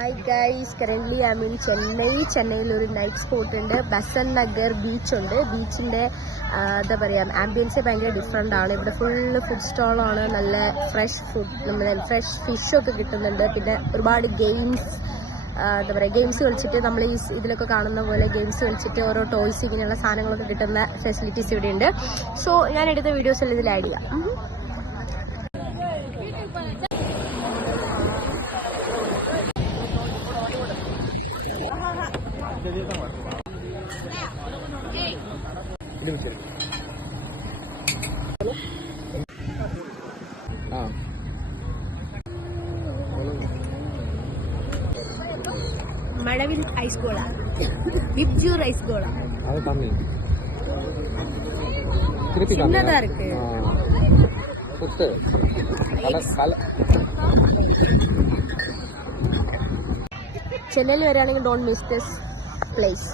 Hi guys, currently I'm in Chennai. ചെന്നൈയിൽ ഒരു night spot ഉണ്ട്, ബസന്റ് നഗർ ബീച്ച് ഉണ്ട്. ബീച്ചിൻ്റെ എന്താ പറയുക, ആംബിയൻസ് ഭയങ്കര ഡിഫറെൻ്റ് ആണ്. ഇവിടെ ഫുള്ള് ഫുഡ് സ്റ്റോളാണ്, നല്ല ഫ്രഷ് ഫുഡ്, നമ്മുടെ ഫ്രഷ് ഫിഷൊക്കെ കിട്ടുന്നുണ്ട്. പിന്നെ ഒരുപാട് ഗെയിംസ്, എന്താ പറയുക, ഗെയിംസ് കളിച്ചിട്ട് നമ്മൾ ഈ ഇതിലൊക്കെ കാണുന്ന പോലെ ഗെയിംസ് കളിച്ചിട്ട് ഓരോ ടോയ്സ് ഇങ്ങനെയുള്ള സാധനങ്ങളൊക്കെ കിട്ടുന്ന ഫെസിലിറ്റീസ് ഇവിടെ ഉണ്ട്. സോ ഞാൻ എടുത്ത വീഡിയോസ് എല്ലാം ഇതിൽ ആഡ് ചെയ്യാം. மழவில் ஐஸ் கோலா, விப்ஜூர் ஐஸ் கோலா, சின்னதா இருக்கு. ചെന്നൈയിൽ വരികയാണെങ്കിൽ ഡോണ്ട് മിസ് ദിസ് പ്ലേസ്.